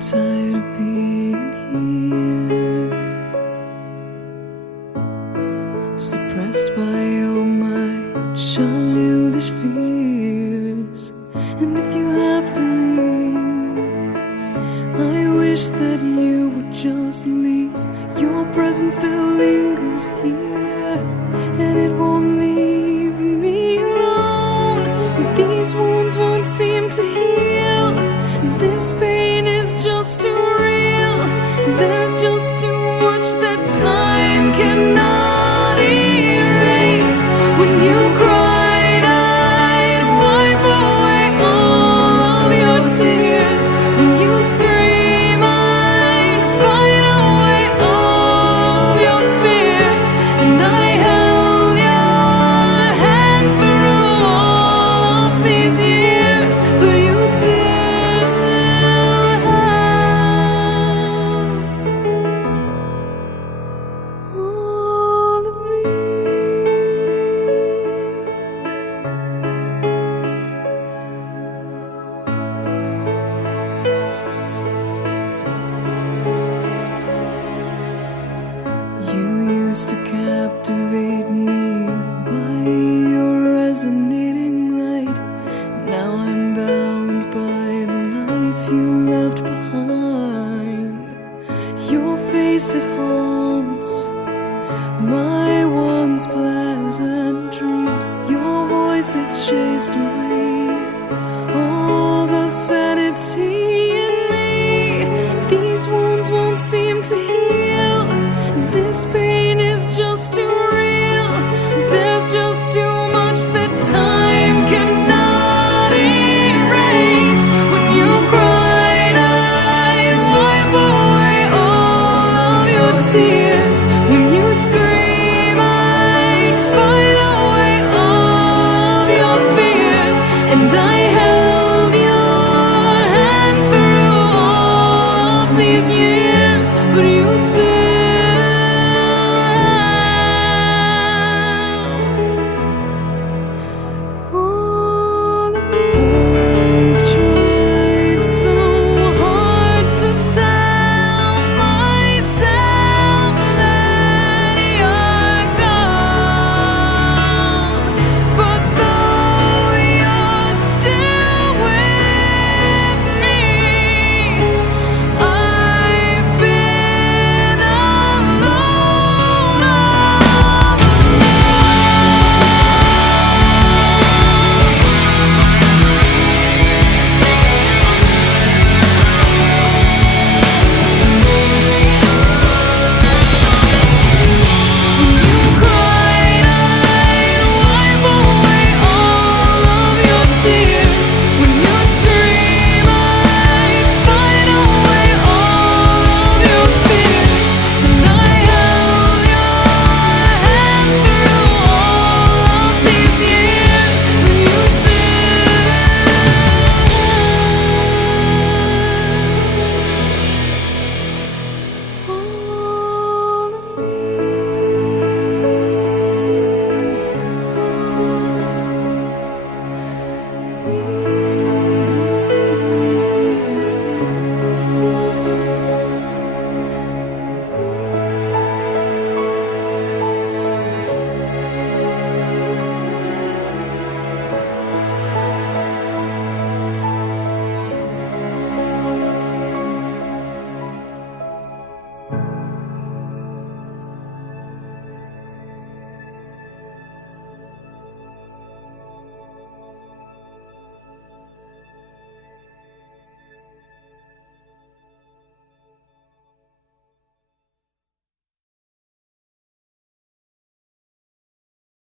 tired of being here, suppressed by all my childish fears. And if you have to leave, I wish that you would just leave. Your presence still lingers here, and it won't leave me alone. These wounds won't seem to heal. This pain is just too real. There's just too much that time cannot erase. When you cried, I'd wipe away all of your tears. When you'd scream, I'd fight away all of your fears. And I held your hand through all of these years, but you still all of me. You used to captivate me by your resonating light. Now I'm bound by the life you left behind. Your face, it haunts my once pleasant dreams. Your voice, it chased away all the sanity in me. These wounds won't seem to heal. This pain is just too real. There's just too much that time cannot erase. When you cried, I'd wipe away all of your tears. When you scream, I'd fight away all of your fears. And I held your hand through all of these years, but you still